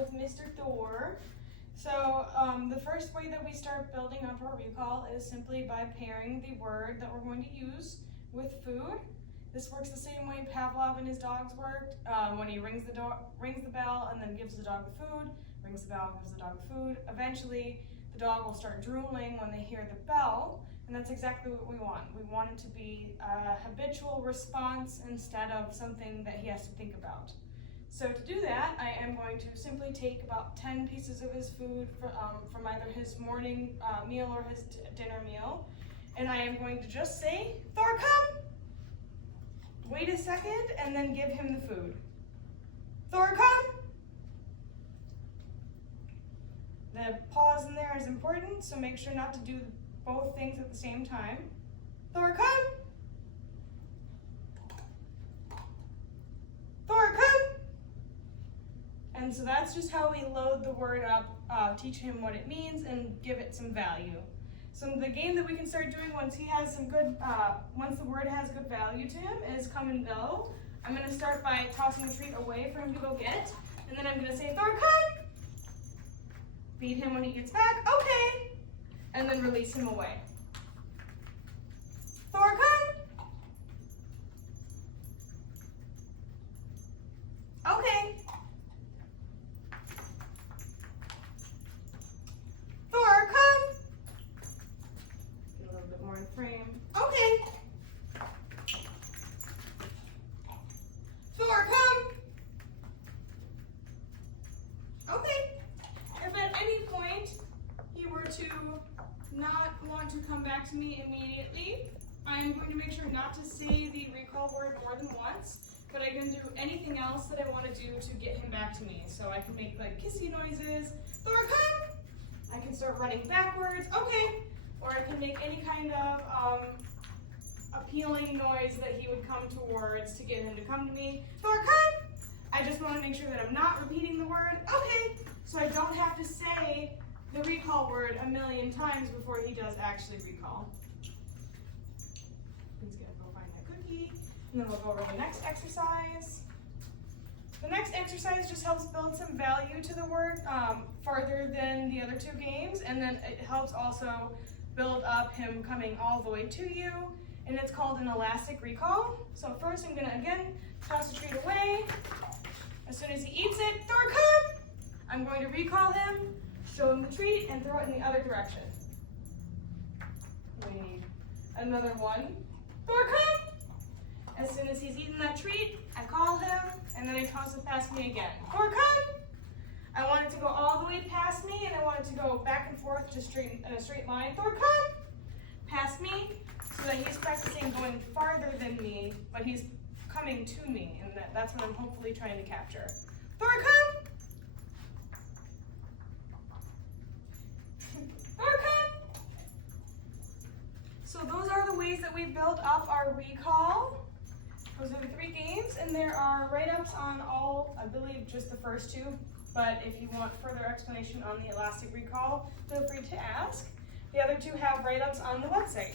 with Mr. Thor. So the first way that we start building up our recall is simply by pairing the word that we're going to use with food. This works the same way Pavlov and his dogs worked. When he rings the bell and then gives the dog the food, rings the bell, gives the dog the food. Eventually, the dog will start drooling when they hear the bell, and that's exactly what we want. We want it to be a habitual response instead of something that he has to think about. So to do that, I am going to simply take about 10 pieces of his food from either his morning meal or his dinner meal, and I am going to just say, "Thor, come!" Wait a second, and then give him the food. "Thor, come!" The pause in there is important, so make sure not to do both things at the same time. "Thor, come!" "Thor, come!" And so that's just how we load the word up, teach him what it means, and give it some value. So the game that we can start doing once he has some good, once the word has good value to him is come and go. I'm going to start by tossing the treat away for him to go get, and then I'm going to say, "Thor, come!" Feed him when he gets back, "Okay," and then release him away. "Thor, come!" "Okay." "Thor, come!" Get a little bit more in frame. "Okay." "Thor, come!" "Okay." If at any point he were to not want to come back to me immediately, I'm going to make sure not to say the recall word more than once, but I can do anything else that I want to do to get him back to me. So I can make like kissy noises, "Thor, come!" I can start running backwards, "Okay," or I can make any kind of appealing noise that he would come towards to get him to come to me. "Thor, come!" I just want to make sure that I'm not repeating the word, "Okay," so I don't have to say the recall word a million times before he does actually recall. He's gonna go find that cookie, and then we'll go over the next exercise. The next exercise just helps build some value to the word farther than the other two games, and then it helps also build up him coming all the way to you, and it's called an elastic recall. So first I'm gonna, again, toss the treat away. As soon as he eats it, "Thor, come!" I'm going to recall him, show him the treat, and throw it in the other direction. We need another one. "Thor, come!" As soon as he's eaten that treat, I call him, and then I toss it past me again. "Thor, come!" I want it to go all the way past me, and I want it to go back and forth just in a straight line. "Thor, come!" Past me, so that he's practicing going farther than me, but he's coming to me, and that's what I'm hopefully trying to capture. "Thor, come!" "Thor, come!" So those are the ways that we build up our recall. Those are the 3 games, and there are write-ups on all, I believe just the first 2, but if you want further explanation on the elastic recall, feel free to ask. The other 2 have write-ups on the website.